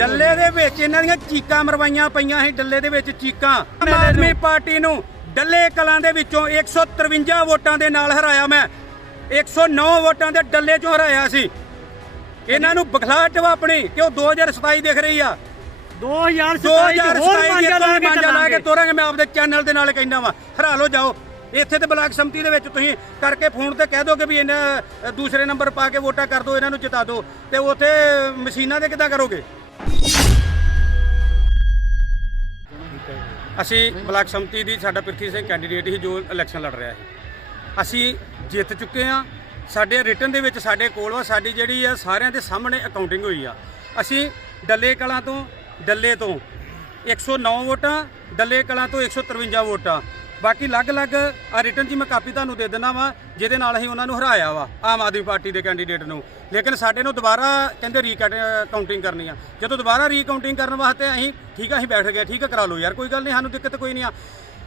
ਡੱਲੇ ਦੇ ਵਿੱਚ ਇਹਨਾਂ ਦੀਆਂ ਚੀਕਾਂ ਮਰਵਾਈਆਂ ਪਈਆਂ ਸੀ ਡੱਲੇ ਦੇ ਵਿੱਚ ਚੀਕਾਂ। ਆਮ ਆਦਮੀ ਪਾਰਟੀ ਨੂੰ ਡੱਲੇ ਕਲਾਂ ਦੇ ਵਿੱਚੋਂ 153 ਵੋਟਾਂ ਦੇ ਨਾਲ ਹਰਾਇਆ ਮੈਂ। 109 ਵੋਟਾਂ ਦੇ ਡੱਲੇ ਚੋਂ ਹਰਾਇਆ ਸੀ। ਇਹਨਾਂ ਨੂੰ ਬਖਲਾਟ ਵਾ ਆਪਣੀ ਕਿ ਉਹ 2027 ਦਿਖ ਰਹੀ ਆ। 2027 ਹੋਰ 2027 ਮਾਂਜਾ ਲਾ ਕੇ ਤੋਰਾਂਗੇ ਮੈਂ ਆਪਦੇ ਚੈਨਲ ਦੇ ਨਾਲ ਕਹਿੰਦਾ ਵਾਂ। ਹਰਾ ਲਓ ਜਾਓ। ਇੱਥੇ ਤੇ ਬਲਾਕ ਸੰਮਤੀ ਦੇ ਵਿੱਚ ਤੁਸੀਂ ਕਰਕੇ ਫੋਨ ਤੇ ਕਹਿ ਦੋਗੇ ਵੀ ਇਹਨਾਂ ਦੂਸਰੇ ਨੰਬਰ ਪਾ ਕੇ ਵੋਟਾਂ ਕਰ ਦਿਓ ਇਹਨਾਂ ਨੂੰ ਜਿਤਾ ਦਿਓ। ਤੇ ਉੱਥੇ ਮਸ਼ੀਨਾਂ ਦੇ ਕਿੱਦਾਂ ਕਰੋਗੇ? ਅਸੀਂ ਬਲਾਕ ਸੰਮਤੀ ਦੀ ਸਾਡਾ ਪ੍ਰਿਥੀ ਸਿੰਘ ਕੈਂਡੀਡੇਟ ਹੀ ਜੋ ਇਲੈਕਸ਼ਨ ਲੜ ਰਿਹਾ ਹੈ ਅਸੀਂ ਜਿੱਤ ਚੁੱਕੇ ਹਾਂ। ਸਾਡੇ ਰਿਟਰਨ ਦੇ ਵਿੱਚ ਸਾਡੇ ਕੋਲ ਵਾ ਸਾਡੀ ਜਿਹੜੀ ਆ, ਸਾਰਿਆਂ ਦੇ ਸਾਹਮਣੇ ਅਕਾਊਂਟਿੰਗ ਹੋਈ ਆ। ਅਸੀਂ ਡੱਲੇ ਕਲਾਂ ਤੋਂ, ਡੱਲੇ ਤੋਂ 109 ਵੋਟਾਂ, ਡੱਲੇ ਕਲਾਂ ਤੋਂ 153 ਵੋਟਾਂ। ਬਾਕੀ ਅਲੱਗ-ਅਲੱਗ ਆ ਰਿਟਰਨ 'ਚ ਮੈਂ ਕਾਪੀ ਤੁਹਾਨੂੰ ਦੇ ਦਿੰਦਾ ਵਾ, ਜਿਹਦੇ ਨਾਲ ਅਸੀਂ ਉਹਨਾਂ ਨੂੰ ਹਰਾਇਆ ਵਾ, ਆਮ ਆਦਮੀ ਪਾਰਟੀ ਦੇ ਕੈਂਡੀਡੇਟ ਨੂੰ। ਲੇਕਿਨ ਸਾਡੇ ਨੂੰ ਦੁਬਾਰਾ ਕਹਿੰਦੇ ਰੀਕਾਊਂਟਿੰਗ ਕਰਨੀ ਆ। ਜਦੋਂ ਦੁਬਾਰਾ ਰੀਕਾਊਂਟਿੰਗ ਕਰਨ ਵਾਸਤੇ ਅਸੀਂ ਠੀਕ ਆ, ਅਸੀਂ ਬੈਠ ਗਏ, ਠੀਕ ਆ, ਕਰਾ ਲਓ ਯਾਰ, ਕੋਈ ਗੱਲ ਨਹੀਂ, ਸਾਨੂੰ ਦਿੱਕਤ ਕੋਈ ਨਹੀਂ ਆ।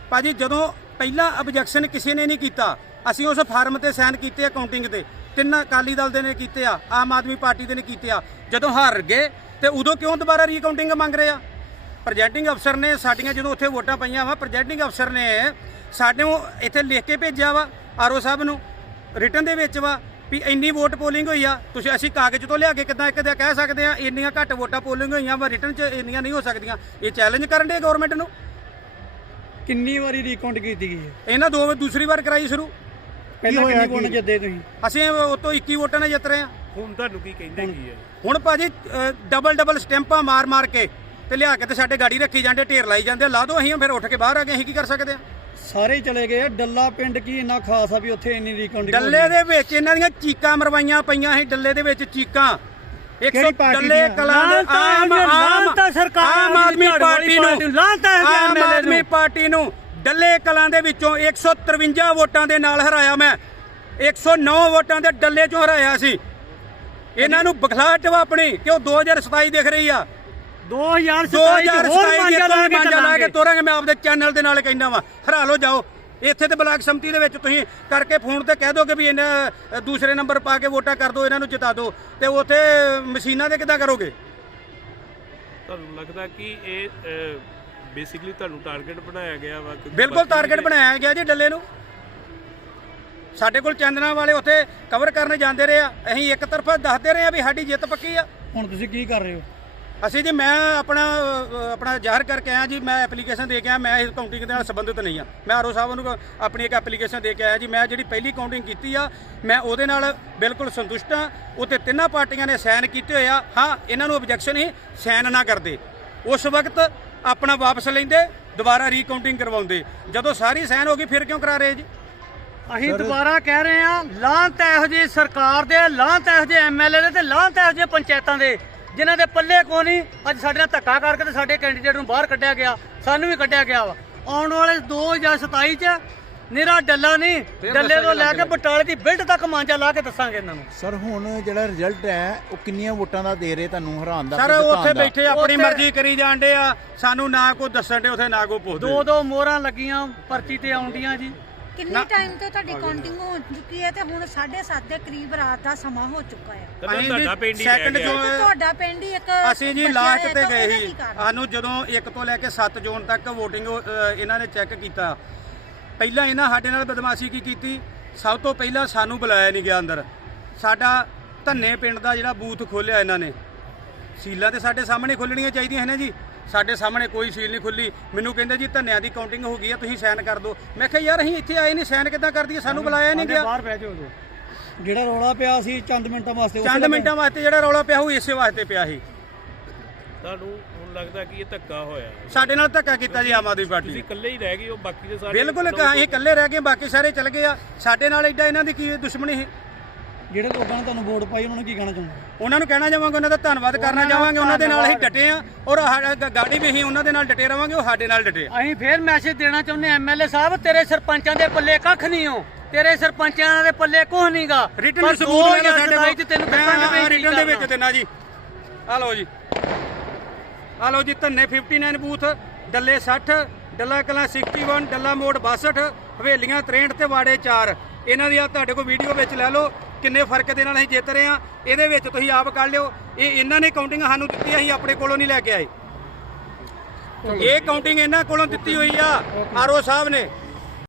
ਭਾਜੀ, ਜਦੋਂ ਪਹਿਲਾਂ ਆਬਜੈਕਸ਼ਨ ਕਿਸੇ ਨੇ ਨਹੀਂ ਕੀਤਾ, ਅਸੀਂ ਉਸ ਫਾਰਮ ਤੇ ਸਾਈਨ ਕੀਤੇ ਆ ਕਾਊਂਟਿੰਗ ਤੇ। ਤਿੰਨ ਅਕਾਲੀ ਦਲ ਦੇ ਨੇ ਕੀਤੇ ਆ, ਆਮ ਆਦਮੀ ਪਾਰਟੀ ਦੇ ਨੇ ਕੀਤੇ ਆ। ਜਦੋਂ ਹਾਰ ਗਏ, ਤੇ ਉਦੋਂ ਕਿਉਂ ਦੁਬਾਰਾ ਰੀਕਾਊਂਟਿੰਗ ਮੰਗ ਰਹੇ ਆ? ਪ੍ਰੈਜ਼ੈਂਟਿੰਗ ਅਫਸਰ ਨੇ ਸਾਡੀਆਂ ਜਦੋਂ ਉੱਥੇ ਵੋਟਾਂ ਪਈਆਂ ਵਾ ਪ੍ਰੈਜ਼ੈਂਟਿੰਗ ਅਫਸਰ ਨੇ ਸਾਡੇ ਨੂੰ ਇੱਥੇ ਲਿਖ ਕੇ ਭੇਜਿਆ ਵਾ ਆਰਓ ਸਾਹਿਬ ਨੂੰ ਰਿਟਰਨ ਦੇ ਵਿੱਚ ਵਾ ਵੀ ਇੰਨੀ ਵੋਟ ਪੋਲਿੰਗ ਹੋਈ ਆ ਤੁਸੀਂ ਅਸੀਂ ਕਾਗਜ਼ ਤੋਂ ਲਿਆ ਕੇ ਕਿਦਾਂ ਇੱਕ ਦੇ ਕਹਿ ਸਕਦੇ ਆ ਇੰਨੀਆਂ ਘੱਟ ਵੋਟਾਂ ਪੋਲਿੰਗ ਹੋਈਆਂ ਵਾ ਰਿਟਰਨ 'ਚ ਇੰਨੀਆਂ ਨਹੀਂ ਹੋ ਸਕਦੀਆਂ। ਇਹ ਚੈਲੰਜ ਕਰਨ ਦੇ ਗਵਰਨਮੈਂਟ ਨੂੰ? ਕਿੰਨੀ ਵਾਰੀ ਰੀਕਾਊਂਟ ਕੀਤੀ ਗਈ ਹੈ? ਇਹਨਾਂ ਦੋ ਦੂਸਰੀ ਵਾਰ ਕਰਾਈ ਸ਼ੁਰੂ। ਪਹਿਲਾਂ ਕਿੰਨੀ ਵੋਟ ਜਿੱਦੇ ਤੁਸੀਂ? ਅਸੀਂ ਉਹ ਤੋਂ 21 ਵੋਟਾਂ ਨਾਲ ਜਿੱਤ ਰਹੇ ਆ ਹੁਣ ਤੁਹਾਨੂੰ ਕੀ ਕਹਿੰਦੇ ਕੀ ਹੈ? ਹੁਣ ਭਾਜੀ ਡਬਲ ਡਬਲ ਸਟੈਂਪਾਂ ਮਾਰ ਮਾਰ ਕੇ ਤੇ ਲਿਆ ਕੇ ਤੇ ਸਾਡੇ ਗਾੜੀ ਰੱਖੀ ਜਾਂਦੇ ਢੇਰ ਲਾਈ ਜਾਂਦੇ ਲਾ ਦੋ ਅਸੀਂ ਫਿਰ ਉੱਠ ਕੇ ਬਾਹਰ ਆ ਗਏ ਅਸੀਂ ਕੀ ਕਰ ਸਕਦੇ ਆ ਸਾਰੇ ਹੀ ਚਲੇ ਗਏ ਆ। ਡੱਲਾ ਪਿੰਡ ਕੀ ਇੰਨਾ ਖਾਸ ਆ ਵੀ ਉੱਥੇ ਇੰਨੀ ਰੀਕਾਊਂਟਿੰਗ ਡੱਲੇ ਦੇ ਵਿੱਚ ਇਹਨਾਂ ਦੀਆਂ ਚੀਕਾਂ ਮਰਵਾਈਆਂ ਪਈਆਂ ਸੀ ਡੱਲੇ ਦੇ ਵਿੱਚ ਚੀਕਾਂ ਇੱਕ ਕਿਹੜੀ ਪਾਰਟੀ ਡੱਲੇ ਦੀਆਂ? ਕਲਾਂ ਦੇ ਲਾਹਨਤ ਹੈ ਆਮ ਜੀ, ਆਮ ਲਾਹਨਤ ਹੈ ਸਰਕਾਰ ਆਮ ਦੀ, ਆਦਮੀ ਝਾੜੂ ਵਾਲੀ ਪਾਰਟੀ ਪਾਰਟੀ ਨੂੰ ਨੂੰ, ਲਾਹਨਤ ਹੈ ਜੀ ਆਮ MLA ਆਦਮੀ ਨੂੰ। ਪਾਰਟੀ ਨੂੰ ਡੱਲੇ ਕਲਾਂ ਦੇ ਵਿੱਚੋਂ 153 ਵੋਟਾਂ ਦੇ ਨਾਲ ਹਰਾਇਆ ਮੈਂ 109 ਵੋਟਾਂ ਦੇ ਡੱਲੇ ਚੋਂ ਹਰਾਇਆ ਸੀ ਇਹਨਾਂ ਨੂੰ ਬਖਲਾਟ ਵਾ ਆਪਣੀ ਕਿ ਉਹ 2027 ਦਿਖ ਰਹੀ ਆ 2027 ਹੋਰ 2027 ਮਾਂਜਾ ਲਾ ਕੇ ਮਾਂਜਾ ਲਾ ਕੇ ਚੱਲਾਂਗੇ ਤੋਰਾਂਗੇ ਮੈਂ ਆਪਦੇ ਚੈਨਲ ਦੇ ਨਾਲ ਕਹਿੰਦਾ ਵਾਂ। ਹਰਾ ਲਓ ਜਾਓ। ਇੱਥੇ ਤੇ ਬਲਾਕ ਸੰਮਤੀ ਦੇ ਵਿੱਚ ਤੁਸੀਂ ਕਰਕੇ ਫੋਨ ਤੇ ਕਹਿ ਦੋਗੇ ਵੀ ਇਹਨਾਂ ਦੂਸਰੇ ਨੰਬਰ ਪਾ ਕੇ ਵੋਟਾਂ ਕਰ ਦਿਓ ਇਹਨਾਂ ਨੂੰ ਜਿਤਾ ਦਿਓ। ਤੇ ਉੱਥੇ ਮਸ਼ੀਨਾਂ ਦੇ ਕਿੱਦਾਂ ਕਰੋਗੇ? ਤੁਹਾਨੂੰ ਲੱਗਦਾ ਕਿ ਇਹ ਬੇਸਿਕਲੀ ਤੁਹਾਨੂੰ ਟਾਰਗੇਟ ਬਣਾਇਆ ਗਿਆ ਵਾ ਬਿਲਕੁਲ ਟਾਰਗੇਟ ਬਣਾਇਆ ਗਿਆ ਜੀ ਡੱਲੇ ਨੂੰ। ਸਾਡੇ ਕੋਲ ਚੰਦਨਾ ਵਾਲੇ ਉੱਥੇ ਕਵਰ ਕਰਨ ਜਾਂਦੇ ਰਹੇ ਆ। ਅਸੀਂ ਇੱਕ ਤਰਫਾ ਦੱਸਦੇ ਰਹੇ ਆ ਵੀ ਸਾਡੀ ਜਿੱਤ ਪੱਕੀ ਆ। ਹੁਣ ਤੁਸੀਂ ਕੀ ਕਰ ਰਹੇ ਹੋ? ਅਸੀਂ ਜੀ ਮੈਂ ਆਪਣਾ ਆਪਣਾ ਜ਼ਾਹਰ ਕਰਕੇ ਆਇਆ ਜੀ ਮੈਂ ਐਪਲੀਕੇਸ਼ਨ ਦੇ ਕੇ ਆਇਆ ਮੈਂ ਇਸ ਕਾਊਂਟਿੰਗ ਦੇ ਨਾਲ ਸੰਬੰਧਿਤ ਨਹੀਂ ਆ। ਮੈਂ ਆਰਓ ਸਾਹਿਬ ਨੂੰ ਆਪਣੀ ਇੱਕ ਐਪਲੀਕੇਸ਼ਨ ਦੇ ਕੇ ਆਇਆ ਜੀ ਮੈਂ ਜਿਹੜੀ ਪਹਿਲੀ ਕਾਊਂਟਿੰਗ ਕੀਤੀ ਆ ਮੈਂ ਉਹਦੇ ਨਾਲ ਬਿਲਕੁਲ ਸੰਤੁਸ਼ਟ ਆ। ਉੱਤੇ ਤਿੰਨਾਂ ਪਾਰਟੀਆਂ ਨੇ ਸਾਈਨ ਕੀਤੇ ਹੋਏ ਆ। ਹਾਂ ਇਹਨਾਂ ਨੂੰ ਆਬਜੈਕਸ਼ਨ ਹੀ ਸਾਈਨ ਨਾ ਕਰਦੇ। ਉਸ ਵਕਤ ਆਪਣਾ ਵਾਪਸ ਲੈਂਦੇ ਦੁਬਾਰਾ ਰੀਕਾਊਂਟਿੰਗ ਕਰਵਾਉਂਦੇ। ਜਦੋਂ ਸਾਰੀ ਸਾਈਨ ਹੋ ਗਈ ਫਿਰ ਕਿਉਂ ਕਰਾ ਰਹੇ ਜੀ? ਅਸੀਂ ਦੁਬਾਰਾ ਕਹਿ ਰਹੇ ਹਾਂ ਲਾਂਤ ਇਹੋ ਜਿਹੀ ਸਰਕਾਰ ਦੇ ਲਾਂਤ ਇਹੋ ਜਿਹੇ ਐਮਐਲਏ ਦੇ ਤੇ ਲਾਂਤ ਇਹੋ ਜਿਹੇ ਪੰਚਾਇਤਾਂ ਦੇ। ਜਿਨ੍ਹਾਂ ਦੇ ਪੱਲੇ ਕੋ ਨਹੀਂ ਅੱਜ ਸਾਡੇ ਨਾਲ ਧੱਕਾ ਕਰਕੇ ਤੇ ਸਾਡੇ ਕੈਂਡੀਡੇਟ ਨੂੰ ਬਾਹਰ ਕੱਢਿਆ ਗਿਆ ਸਾਨੂੰ ਵੀ ਕੱਢਿਆ ਗਿਆ ਵਾ। ਆਉਣ ਵਾਲੇ 2027 ਚ ਨਿਰਾ ਡੱਲਾ ਨਹੀਂ ਡੱਲੇ ਤੋਂ ਲੈ ਕੇ ਬਟਾਲੇ ਦੀ ਬਿਲਡ ਤੱਕ ਮਾਂਜਾ ਲਾ ਕੇ ਦੱਸਾਂਗੇ ਇਹਨਾਂ ਨੂੰ। ਸਰ ਹੁਣ ਜਿਹੜਾ ਰਿਜ਼ਲਟ ਹੈ ਉਹ ਕਿੰਨੀਆਂ ਵੋਟਾਂ ਦਾ ਦੇ ਰਹੇ ਤੁਹਾਨੂੰ ਹਰਾਉਣ ਦਾ ਸਰ ਕਿ ਉੱਥੇ? ਬੈਠੇ ਆਪਣੀ ਮਰਜ਼ੀ ਕਰੀ ਜਾਂਦੇ ਆ ਸਾਨੂੰ ਨਾ ਕੋਈ ਦੱਸਣ ਦੇ ਉੱਥੇ ਨਾ ਕੋਈ ਪੁੱਛਦੇ। ਦੋ ਦੋ ਮੋਹਰਾਂ ਲੱਗੀਆਂ ਪਰਚੀ ਤੇ ਆਉਂਦੀਆਂ ਜੀ। ਕਿੰਨੀ ਟਾਈਮ ਤੋਂ ਤੁਹਾਡੀ ਕਾਊਂਟਿੰਗ ਹੋ ਚੁੱਕੀ ਹੈ ਤੇ ਹੁਣ 7:30 ਦੇ ਕਰੀਬ ਰਾਤ ਦਾ ਸਮਾਂ ਹੋ ਚੁੱਕਾ ਹੈ। ਤੁਹਾਡਾ ਜੀ ਪਿੰਡ ਹੀ। ਜੋ ਤੇ ਤੁਹਾਡਾ ਪਿੰਡ ਹੀ ਇੱਕ ਅਸੀਂ ਜੀ ਲਾਸਟ ਹੈ ਤੇ ਗਏ ਸੀ। ਕਾਰਨ? ਸਾਨੂੰ ਜਦੋਂ 1 ਤੋਂ ਲੈ ਕੇ 7 ਜੂਨ ਤੱਕ VOTING ਇਹਨਾਂ ਨੇ ਚੈੱਕ ਕੀਤਾ। ਪਹਿਲਾਂ ਇਹਨਾਂ ਸਾਡੇ ਨਾਲ ਬਦਮਾਸ਼ੀ ਕੀ ਕੀਤੀ? ਸਭ ਤੋਂ ਪਹਿਲਾਂ ਸਾਨੂੰ ਬੁਲਾਇਆ ਨਹੀਂ ਗਿਆ ਅੰਦਰ। ਸਾਡਾ ਧੰਨੇ ਪਿੰਡ ਦਾ ਜਿਹੜਾ ਬੂਥ ਖੋਲਿਆ ਇਹਨਾਂ ਨੇ। ਸੀਲਾਂ ਤੇ ਸਾਡੇ ਸਾਹਮਣੇ ਖੁੱਲਣੀਆਂ ਚਾਹੀਦੀਆਂ ਹਨ ਜੀ। ਸਾਡੇ ਸਾਹਮਣੇ ਕੋਈ ਸੀਲ ਨਹੀਂ ਖੁੱਲੀ। ਮੈਨੂੰ ਕਹਿੰਦੇ ਜੀ ਧੰਨਿਆਂ ਦੀ ਕਾਊਂਟਿੰਗ ਹੋ ਗਈ ਆ ਤੁਸੀਂ ਸਾਈਨ ਕਰ ਦਿਓ ਮੈਂ ਕਿਹਾ ਯਾਰ ਅਸੀਂ ਇੱਥੇ ਆਏ ਨਹੀਂ ਸਾਈਨ ਕਿੱਦਾਂ ਕਰ ਦਈਏ? ਸਾਨੂੰ ਬੁਲਾਇਆ ਨਹੀਂ ਗਿਆ। ਬਾਹਰ ਬਹਿ ਜਾਓ ਉਦੋਂ। ਜਿਹੜਾ ਰੌਲਾ ਪਿਆ ਸੀ ਚੰਦ ਮਿੰਟਾਂ ਵਾਸਤੇ ਉਸੇ ਚੰਦ। ਮਿੰਟਾਂ ਵਾਸਤੇ ਜਿਹੜਾ ਰੌਲਾ ਪਿਆ ਉਹ ਇਸੇ ਵਾਸਤੇ ਪਿਆ ਸੀ। ਤੁਹਾਨੂੰ ਹੁਣ ਲੱਗਦਾ ਕਿ ਇਹ ਧੱਕਾ ਹੋਇਆ। ਸਾਡੇ ਨਾਲ ਧੱਕਾ ਕੀਤਾ ਜੀ ਆਮ ਆਦਮੀ ਪਾਰਟੀ ਤੁਸੀਂ ਇਕੱਲੇ ਹੀ ਰਹਿ ਗਏ ਹੋ ਬਾਕੀ ਦੇ ਸਾਰੇ ਬਿਲਕੁਲ ਅਸੀਂ ਇਕੱਲੇ ਰਹਿ ਗਏ ਬਾਕੀ ਸਾਰੇ ਚਲੇ ਗਏ ਆ। ਸਾਡੇ ਨਾਲ ਐਡਾ ਇਹਨਾਂ ਦੀ ਕੀ ਦੁਸ਼ਮਣੀ ਹੈ ਜਿਹੜੇ ਲੋਕਾਂ ਨੇ ਤੁਹਾਨੂੰ ਵੋਟ ਪਾਈ ਉਹਨਾਂ ਨੂੰ ਕੀ ਕਹਿਣਾ ਚਾਹੁੰਦੇ ਉਹਨਾਂ ਨੂੰ ਕਹਿਣਾ ਚਾਹਾਂਗੇ ਉਹਨਾਂ ਦਾ ਧੰਨਵਾਦ ਕਰਨਾ ਚਾਹਾਂਗੇ ਉਹਨਾਂ ਦੇ ਨਾਲ ਅਸੀਂ ਡਟੇ ਆ ਔਰ ਗਾੜੀ ਵੀ ਅਸੀਂ ਉਹਨਾਂ ਦੇ ਨਾਲ ਡਟੇ ਰਵਾਂਗੇ ਉਹ ਸਾਡੇ ਨਾਲ ਡਟੇ ਆ। ਅਸੀਂ ਫੇਰ ਮੈਸੇਜ ਦੇਣਾ ਚਾਹੁੰਦੇ ਐਮਐਲਏ ਸਾਹਿਬ ਤੇਰੇ ਸਰਪੰਚਾਂ ਦੇ ਪੱਲੇ ਕੱਖ ਨਹੀਂ ਹੋ। ਤੇਰੇ ਸਰਪੰਚਾਂ ਦੇ ਪੱਲੇ ਕੁਝ ਨਹੀਂਗਾ ਰਿਟਨ ਦੇ ਸਬੂਤ ਸਾਡੇ ਕੋਲ। ਤੈਨੂੰ ਦੱਸਾਂਗੇ ਰਿਟਨ ਦੇ ਵਿੱਚ ਦੇਣਾ ਜੀ। ਆ ਲਓ ਜੀ। ਆ ਲਓ ਜੀ ਧੰਨੇ 59 ਬੂਥ ਡੱਲੇ 60 ਡੱਲਾ ਕਲਾਂ 61 ਡੱਲਾ ਮੋੜ 62 ਹਵੇਲੀਆਂ 63 ਤੇ ਵਾੜੇ 4 ਇਹਨਾਂ ਦੀ ਆ ਤੁਹਾਡੇ ਕੋਲ ਵੀਡੀਓ ਵਿੱਚ ਲੈ ਲਓ। ਕਿੰਨੇ ਫ਼ਰਕ ਦੇ ਨਾਲ ਅਸੀਂ ਜਿੱਤ ਰਹੇ ਆ ਇਹਦੇ ਵਿੱਚ ਤੁਸੀਂ ਆਪ ਕੱਢ ਲਿਓ। ਇਹ ਇਹਨਾਂ ਨੇ ਕਾਊਂਟਿੰਗ ਸਾਨੂੰ ਦਿੱਤੀ ਅਸੀਂ ਆਪਣੇ ਕੋਲੋਂ ਨਹੀਂ ਲੈ ਕੇ ਆਏ। ਇਹ ਕਾਊਂਟਿੰਗ ਇਹਨਾਂ ਕੋਲੋਂ ਦਿੱਤੀ ਹੋਈ ਆ ਆਰਓ ਸਾਹਿਬ ਨੇ।